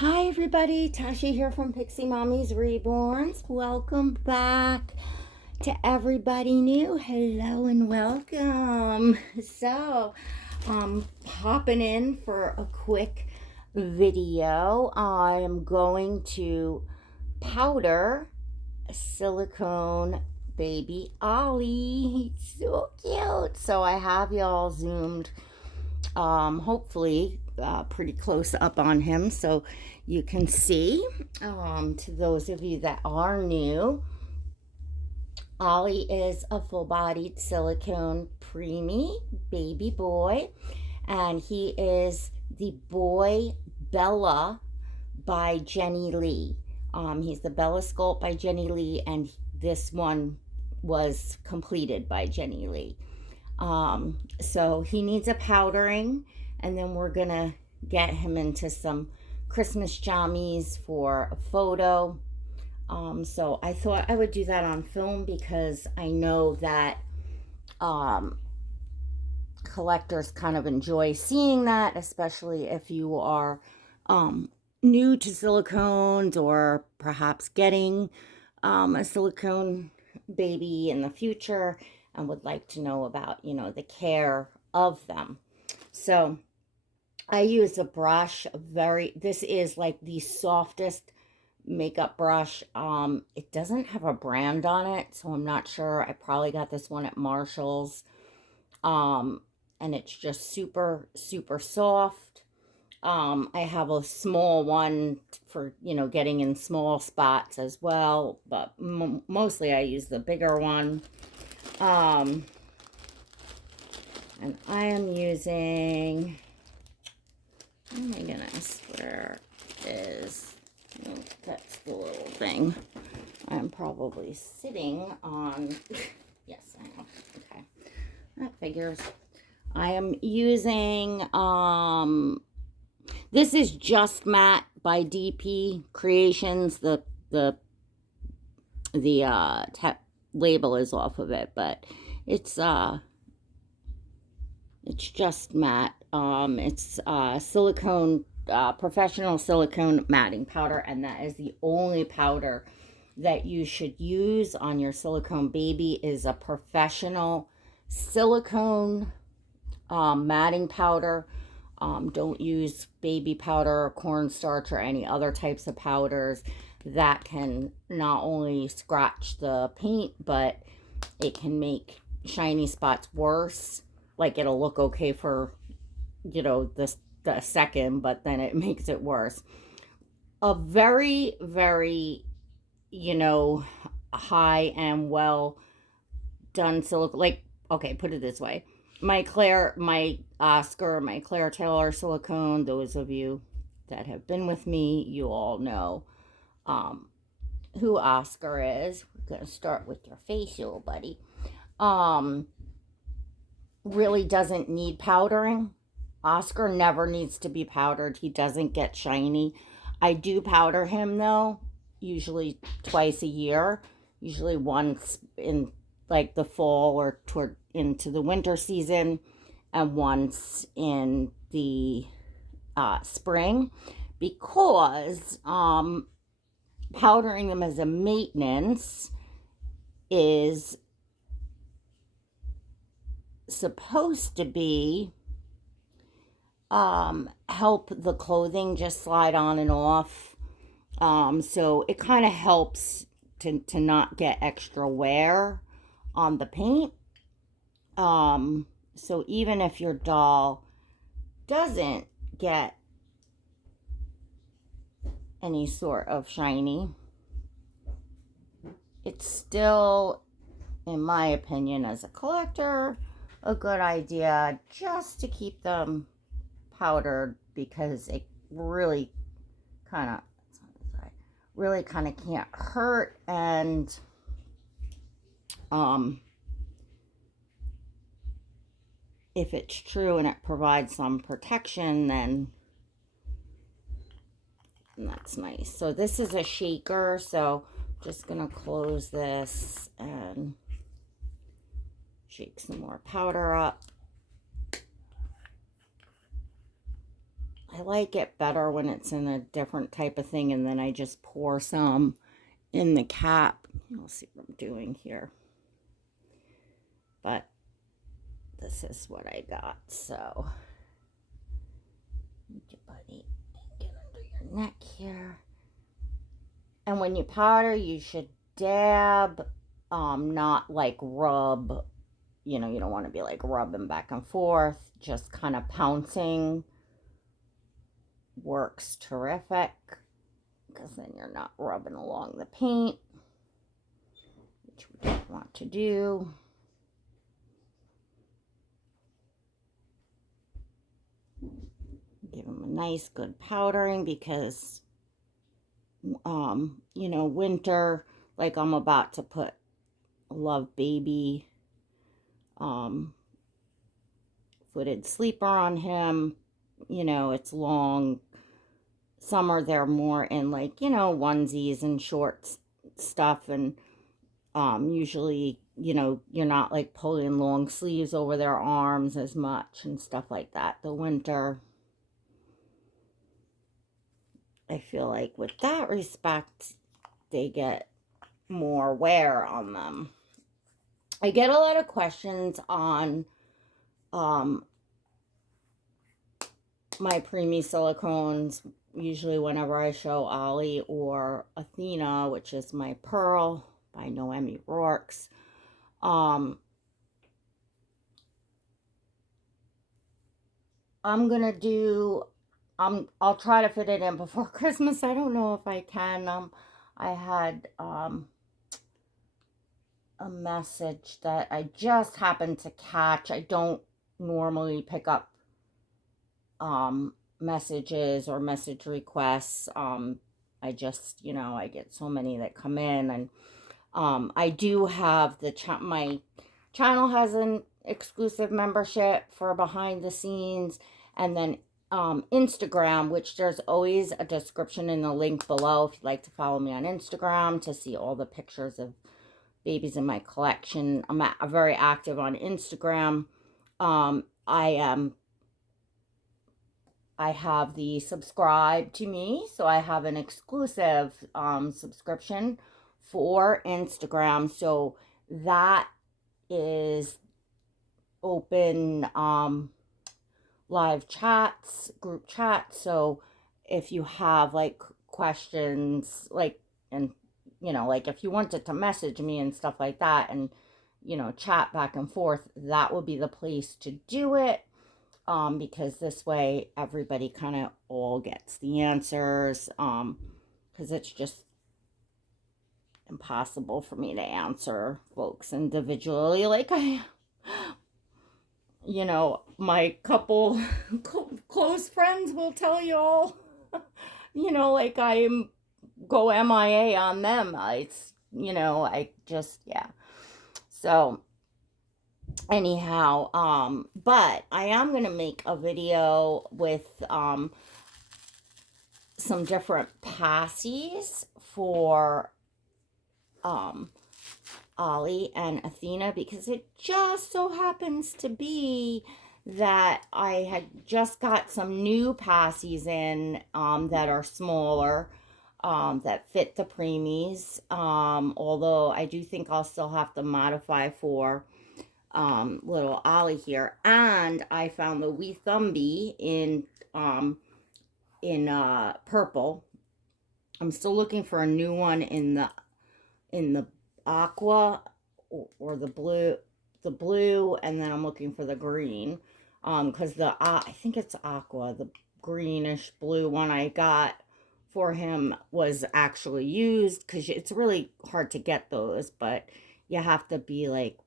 Hi everybody, Tasha here from Pixie Mommy's Reborns. Welcome back to everybody new. Hello and welcome. So, popping in for a quick video. I am going to powder silicone baby Ollie. He's so cute. So I have y'all zoomed hopefully pretty close up on him so you can see. To those of you that are new, Ollie is a full-bodied silicone preemie baby boy, and he is the boy Bella by Jennie Lee. He's the Bella Sculpt by Jennie Lee, and this one was completed by Jennie Lee. So he needs a powdering, and then we're gonna get him into some Christmas jammies for a photo. So I thought I would do that on film because I know that collectors kind of enjoy seeing that, especially if you are new to silicones or perhaps getting a silicone baby in the future and would like to know about, the care of them. So I use a brush, this is like the softest makeup brush. It doesn't have a brand on it, so I'm not sure. I probably got this one at Marshall's. And it's just super, super soft. I have a small one for, getting in small spots as well, but mostly I use the bigger one. And I am using, oh my goodness, where is, oh, that's the little thing. I'm probably sitting on, yes, I am, okay, that figures. I am using, this is Just Matte by DP Creations. The label is off of it, but it's Just Matte. It's silicone, professional silicone matting powder, and that is the only powder that you should use on your silicone baby is a professional silicone matting powder. Don't use baby powder or cornstarch or any other types of powders that can not only scratch the paint, but it can make shiny spots worse. Like, it'll look okay for, the second, but then it makes it worse. A very, very, high and well done silicone, like, okay, put it this way. My Oscar, my Claire Taylor silicone, those of you that have been with me, you all know who Oscar is. We're going to start with your face, you little buddy. Really doesn't need powdering. Oscar never needs to be powdered. He doesn't get shiny. I do powder him, though, usually twice a year. Usually once in, like, the fall or toward into the winter season, and once in the spring, because powdering them as a maintenance is supposed to be help the clothing just slide on and off. So it kind of helps to not get extra wear on the paint. So even if your doll doesn't get any sort of shiny, it's still, in my opinion, as a collector, a good idea just to keep them powdered, because it really kind of can't hurt. And if it's true and it provides some protection, then that's nice. So this is a shaker, so I'm just gonna close this and shake some more powder up. I like it better when it's in a different type of thing, and then I just pour some in the cap. You'll see what I'm doing here. But this is what I got. So, buddy, get under your neck here. And when you powder, you should dab, not like rub. You know, you don't want to be like rubbing back and forth. Just kind of pouncing works terrific, because then you're not rubbing along the paint, which we don't want to do. Give them a nice good powdering, because you know, winter, like I'm about to put Love Baby footed sleeper on him. You know, it's long. Summer, they're more in like, you know, onesies and shorts stuff, and usually, you know, you're not like pulling long sleeves over their arms as much and stuff like that. The winter, I feel like with that respect, they get more wear on them. I get a lot of questions on my preemie silicones, usually whenever I show Ollie or Athena, which is my pearl by Noemi Rourke's. I'm gonna do, I'll try to fit it in before Christmas. I don't know if I can. I had a message that I just happened to catch. I don't normally pick up messages or message requests. I just, you know, I get so many that come in, and I do have my channel has an exclusive membership for behind the scenes, and then Instagram, which there's always a description in the link below if you'd like to follow me on Instagram to see all the pictures of babies in my collection. I'm very active on Instagram. I have the subscribe to me, so I have an exclusive subscription for Instagram. So that is open live chats, group chats. So if you have like questions, like, and you know, like if you wanted to message me and stuff like that, and you know, chat back and forth, that would be the place to do it. Because this way everybody kind of all gets the answers, because it's just impossible for me to answer folks individually like I, you know, my couple close friends will tell you all, you know, like I go MIA on them. It's, you know, I just, yeah. So anyhow, but I am going to make a video with some different passies for Ollie and Athena, because it just so happens to be that I had just got some new passies in that are smaller, that fit the preemies, although I do think I'll still have to modify for little Ollie here. And I found the wee thumbie in purple. I'm still looking for a new one in the aqua or the blue, and then I'm looking for the green, because I think it's aqua, the greenish blue one I got for him was actually used, because it's really hard to get those, but you have to be like,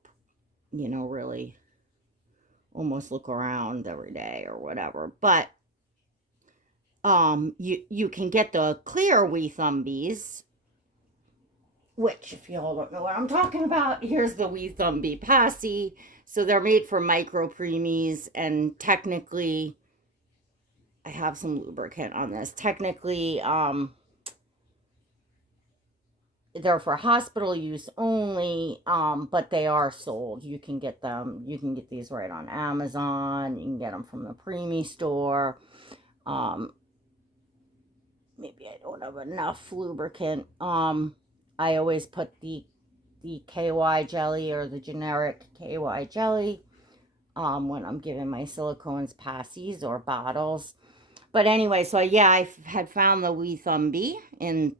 you know, really almost look around every day or whatever. But you can get the clear wee thumbies, which, if you all don't know what I'm talking about, here's the wee thumbie passy. So they're made for micro preemies, and technically, I have some lubricant on this. Technically, they're for hospital use only, but they are sold. You can get them. You can get these right on Amazon. You can get them from the preemie store. Maybe I don't have enough lubricant. I always put the KY jelly or the generic KY jelly when I'm giving my silicones passies or bottles. But anyway, so yeah, I had found the wee thumbie in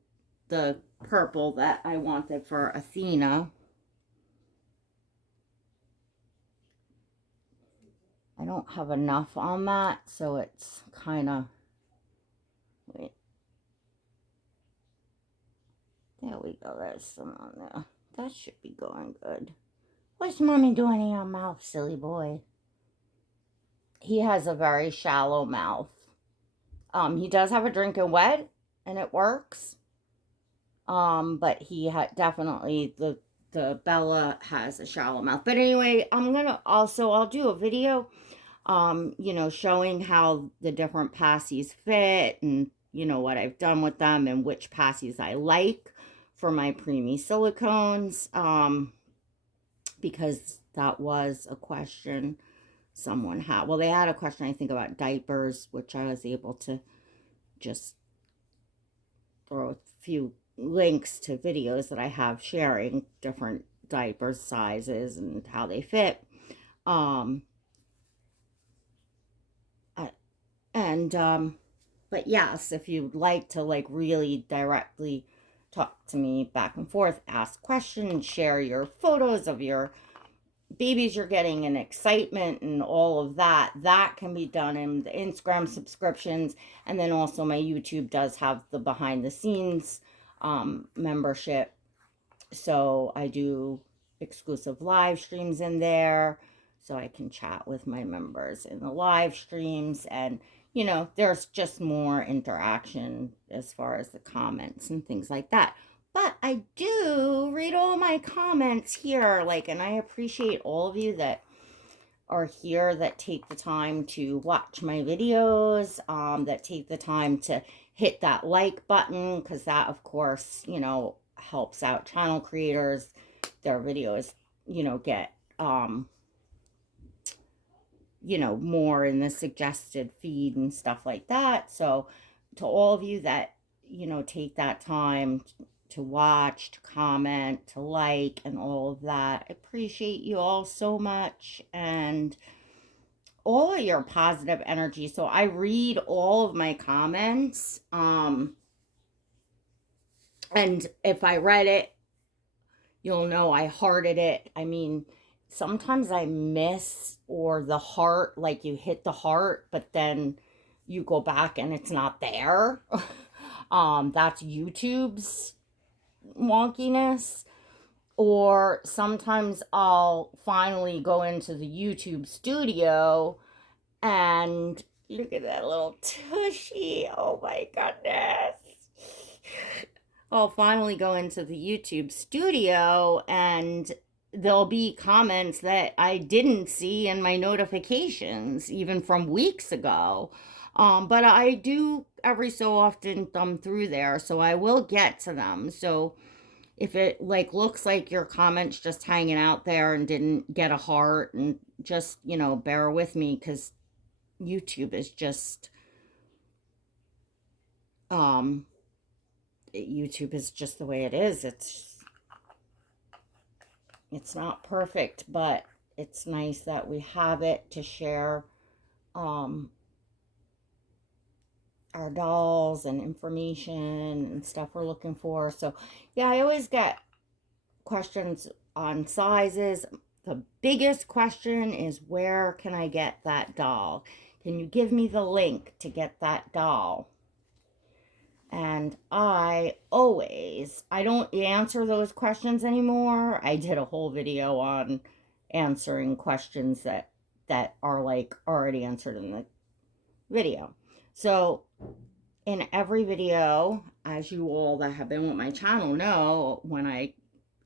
the purple that I wanted for Athena. I don't have enough on that, so it's kind of, wait, there we go, there's some on there. That should be going good. What's mommy doing in your mouth, silly boy? He has a very shallow mouth. He does have a drinking wet, and it works. But he had definitely the Bella has a shallow mouth. But anyway, I'll do a video, showing how the different passies fit and, what I've done with them and which passies I like for my preemie silicones. Because that was a question someone had. Well, they had a question, I think, about diapers, which I was able to just throw a few links to videos that I have sharing different diaper sizes and how they fit. But yes, if you'd like to really directly talk to me back and forth, ask questions, share your photos of your babies you're getting and excitement and all of that, that can be done in the Instagram subscriptions. And then also my YouTube does have the behind the scenes membership. So I do exclusive live streams in there, so I can chat with my members in the live streams. And, there's just more interaction as far as the comments and things like that. But I do read all my comments here, and I appreciate all of you that are here, that take the time to watch my videos, that take the time to hit that like button, because that, of course, helps out channel creators. Their videos, get, more in the suggested feed and stuff like that. So to all of you that, take that time to watch, to comment, to like, and all of that, I appreciate you all so much, and all of your positive energy. So I read all of my comments, and if I read it, you'll know I hearted it. I mean, sometimes I miss, or the heart, you hit the heart, but then you go back and it's not there. That's YouTube's wonkiness. Or sometimes I'll finally go into the YouTube studio and look at that little tushy. Oh my goodness. I'll finally go into the YouTube studio and there'll be comments that I didn't see in my notifications, even from weeks ago. But I do every so often thumb through there, so I will get to them. So if it looks like your comment's just hanging out there and didn't get a heart, and just, bear with me, because YouTube is just, YouTube is just the way it is. It's not perfect, but it's nice that we have it to share our dolls and information and stuff we're looking for. So yeah, I always get questions on sizes. The biggest question is, where can I get that doll? Can you give me the link to get that doll? And I don't answer those questions anymore. I did a whole video on answering questions that are already answered in the video. So in every video, as you all that have been with my channel know, when I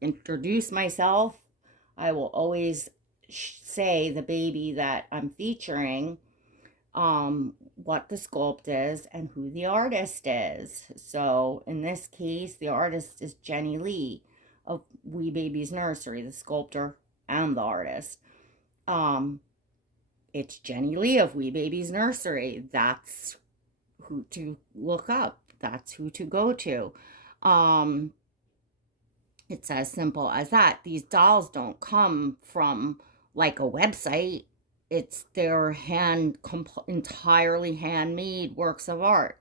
introduce myself, I will always say the baby that I'm featuring, what the sculpt is, and who the artist is. So in this case, the artist is Jennie Lee of Wee Baby's Nursery, the sculptor and the artist. It's Jennie Lee of Wee Baby's Nursery. That's who to look up. That's who to go to. It's as simple as that. These dolls don't come from like a website. It's their entirely handmade works of art,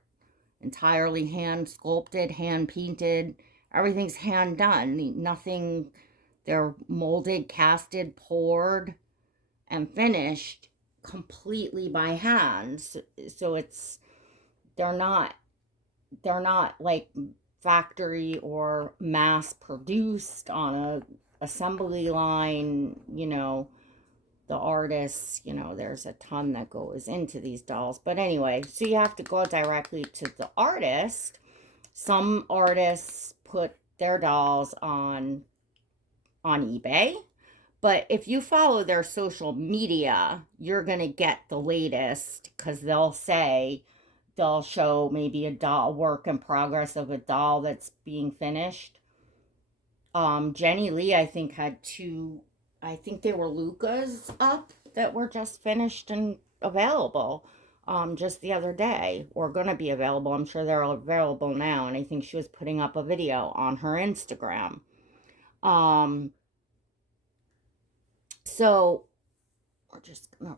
entirely hand sculpted, hand painted. Everything's hand done. Nothing. They're molded, casted, poured, and finished completely by hand. So it's they're not like factory or mass produced on a assembly line. The artists, there's a ton that goes into these dolls. But anyway, so you have to go directly to the artist. Some artists put their dolls on eBay. But if you follow their social media, you're going to get the latest, because they'll show maybe a doll, work in progress of a doll that's being finished. Jennie Lee, I think, had two, I think they were Luca's up that were just finished and available just the other day, or going to be available. I'm sure they're available now, and I think she was putting up a video on her Instagram. So we're just gonna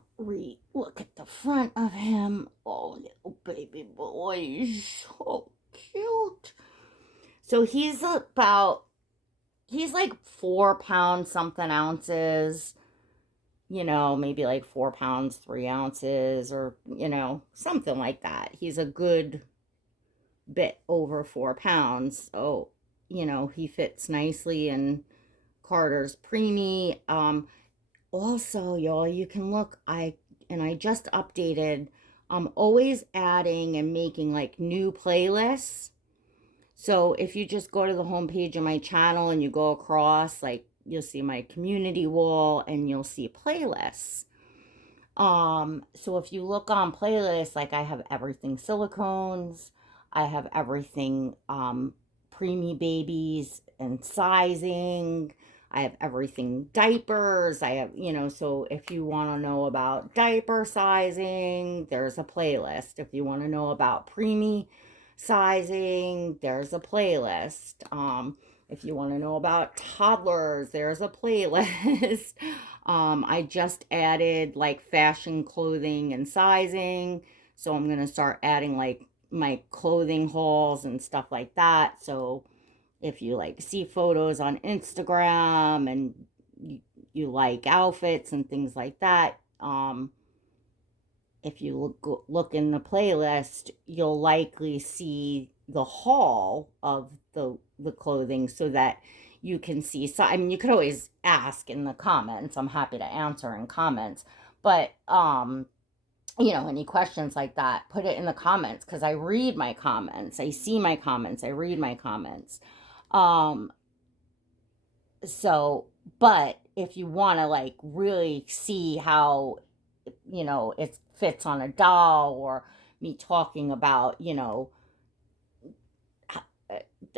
look at the front of him. Oh, little baby boy, so cute. So he's like 4 pounds something ounces, maybe like 4 pounds 3 ounces, or something like that. He's a good bit over 4 pounds. So he fits nicely in Carter's preemie. Also, y'all, you can look, I just updated, I'm always adding and making like new playlists. So if you just go to the homepage of my channel and you go across, like, you'll see my community wall and you'll see playlists. So if you look on playlists, like, I have everything silicones, I have everything preemie babies and sizing, I have everything diapers. I have, so if you want to know about diaper sizing, there's a playlist. If you want to know about preemie sizing, there's a playlist. If you want to know about toddlers, there's a playlist. I just added like fashion clothing and sizing. So I'm going to start adding like my clothing hauls and stuff like that. So if you like see photos on Instagram and you like outfits and things like that, if you look in the playlist, you'll likely see the haul of the clothing, so that you can see. So I mean, you could always ask in the comments. I'm happy to answer in comments. But any questions like that, put it in the comments, because I read my comments. I see my comments. I read my comments. So, but if you want to like really see how, it fits on a doll, or me talking about,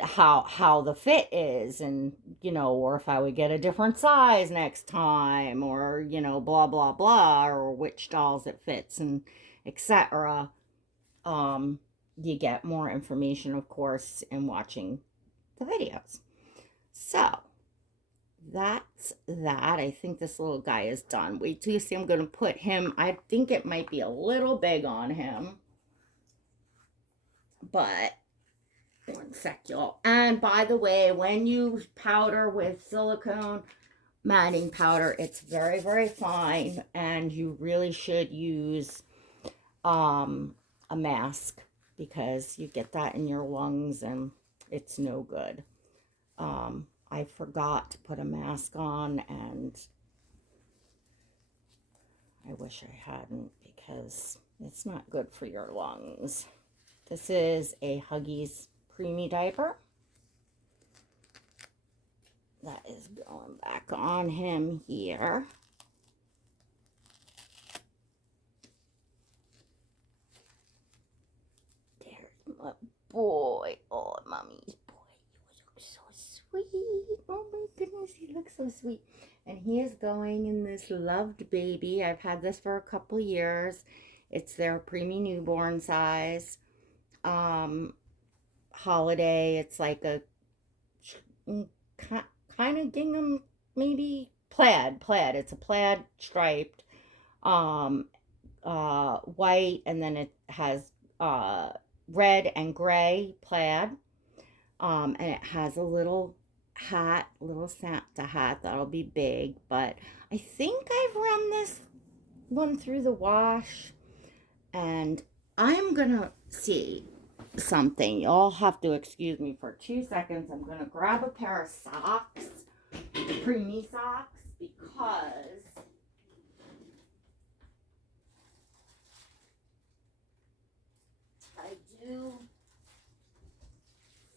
how the fit is, and, or if I would get a different size next time, or, blah, blah, blah, or which dolls it fits, and etc. You get more information, of course, in watching the videos. So that's that. I think this little guy is done. Wait till you see. I'm going to put him, I think it might be a little big on him, but one sec, y'all. And by the way, when you powder with silicone matting powder, it's very, very fine, and you really should use a mask, because you get that in your lungs and it's no good. I forgot to put a mask on, and I wish I hadn't, because it's not good for your lungs. This is a Huggies preemie diaper. That is going back on him here. There's my boy. Oh, mommy's boy. You look so sweet. Oh my goodness, he looks so sweet. And he is going in this loved baby. I've had this for a couple years. It's their preemie newborn size. holiday. It's like a kind of gingham, maybe plaid. It's a plaid striped, um, white, and then it has red and gray plaid. And it has a little hat, little Santa hat that'll be big. But I think I've run this one through the wash, and I'm gonna see something. Y'all have to excuse me for 2 seconds. I'm gonna grab a pair of socks, preemie socks, because I do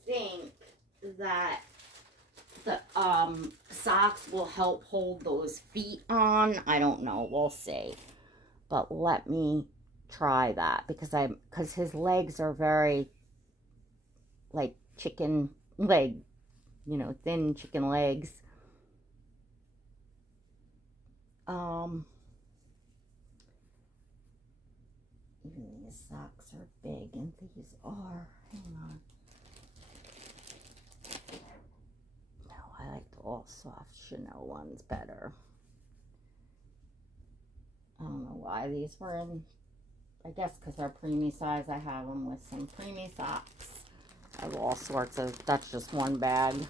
think that the socks will help hold those feet on. I don't know, we'll see. But let me try that, because his legs are very like chicken leg, thin chicken legs. Even these socks are big, and these are, hang on. No, I like the all soft Chanel ones better. I don't know why these were in, I guess because they're preemie size. I have them with some preemie socks. I have all sorts of, that's just one bag.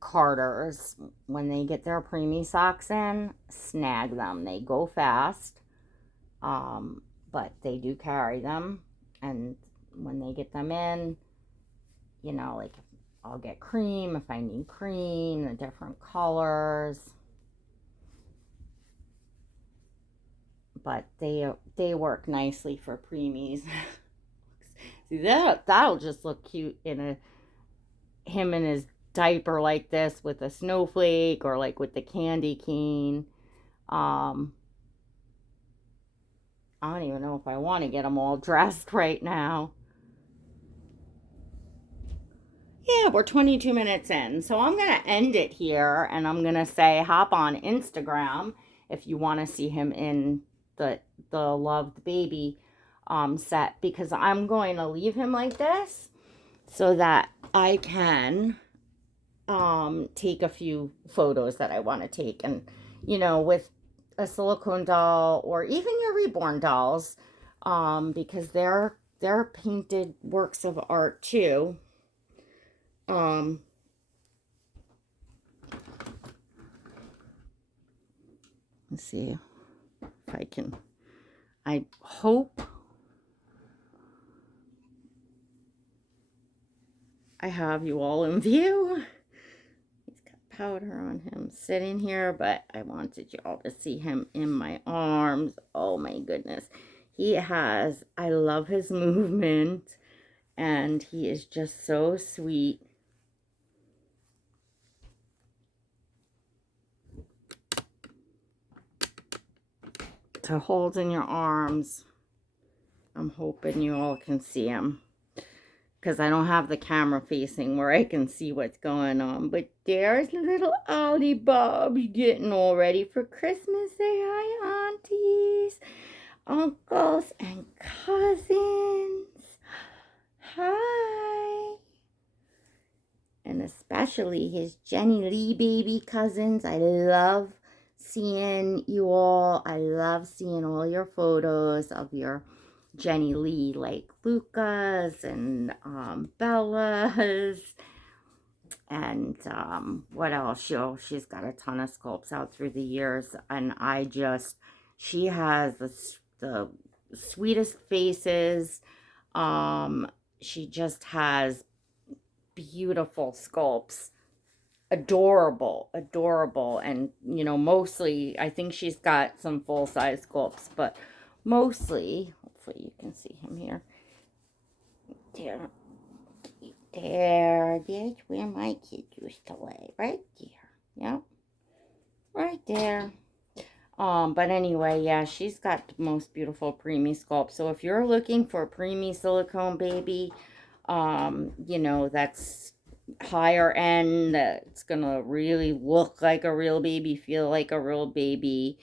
Carters, when they get their preemie socks in, snag them. They go fast, but they do carry them. And when they get them in, like I'll get cream if I need cream, the different colors. But they work nicely for preemies. See, that'll just look cute in him in his diaper like this with a snowflake, or like with the candy cane. I don't even know if I want to get them all dressed right now. Yeah, we're 22 minutes in, so I'm going to end it here, and I'm going to say hop on Instagram if you want to see him in the loved baby set, because I'm going to leave him like this so that I can take a few photos that I want to take. And with a silicone doll, or even your reborn dolls, because they're painted works of art too. Let's see if I can, I hope I have you all in view. He's got powder on him sitting here, but I wanted you all to see him in my arms. Oh my goodness. I love his movement, and he is just so sweet. To hold in your arms. I'm hoping you all can see him, because I don't have the camera facing where I can see what's going on. But there's little Ollie Bob's getting all ready for Christmas. Say hi, aunties, uncles, and cousins. Hi. And especially his Jennie Lee baby cousins. I love seeing you all. I love seeing all your photos of your Jennie Lee, like Luca's and Bella's, and what else? She's got a ton of sculpts out through the years, and she has the sweetest faces. She just has beautiful sculpts. Adorable, and mostly I think she's got some full-size sculpts, but mostly, hopefully you can see him here. There's where my kid used to lay, right there. Yep, right there. But anyway, yeah, she's got the most beautiful preemie sculpt. So if you're looking for a preemie silicone baby, that's higher end, that's gonna really look like a real baby, feel like a real baby,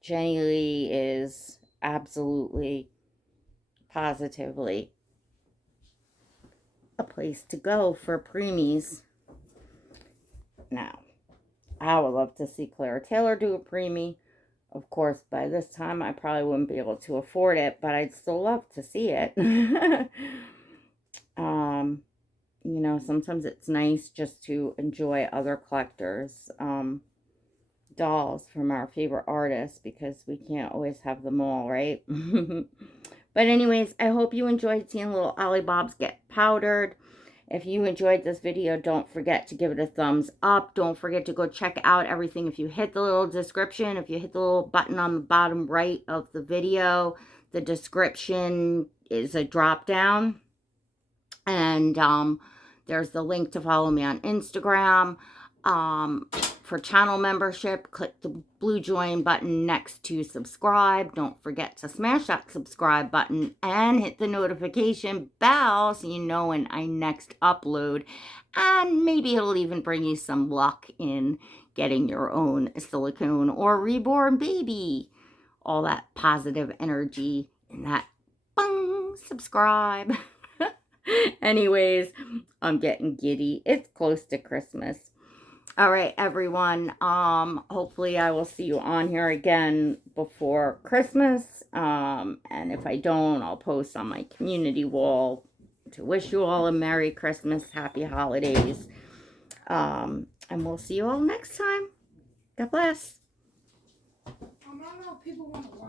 Jennie Lee is absolutely positively a place to go for preemies. Now, I would love to see Clara Taylor do a preemie. Of course, by this time, I probably wouldn't be able to afford it, but I'd still love to see it. You know, sometimes it's nice just to enjoy other collectors' dolls from our favorite artists, because we can't always have them all, right? But anyways, I hope you enjoyed seeing little Ollie Bobs get powdered. If you enjoyed this video, don't forget to give it a thumbs up. Don't forget to go check out everything. If you hit the little description, if you hit the little button on the bottom right of the video, the description is a drop down. And there's the link to follow me on Instagram. For channel membership, click the blue join button next to subscribe. Don't forget to smash that subscribe button and hit the notification bell so you know when I next upload. And maybe it'll even bring you some luck in getting your own silicone or reborn baby. All that positive energy and that bung, subscribe. Anyways, I'm getting giddy. It's close to Christmas. All right, everyone. Hopefully I will see you on here again before Christmas. And if I don't, I'll post on my community wall to wish you all a Merry Christmas, Happy Holidays. And we'll see you all next time. God bless. I don't know if people want to watch.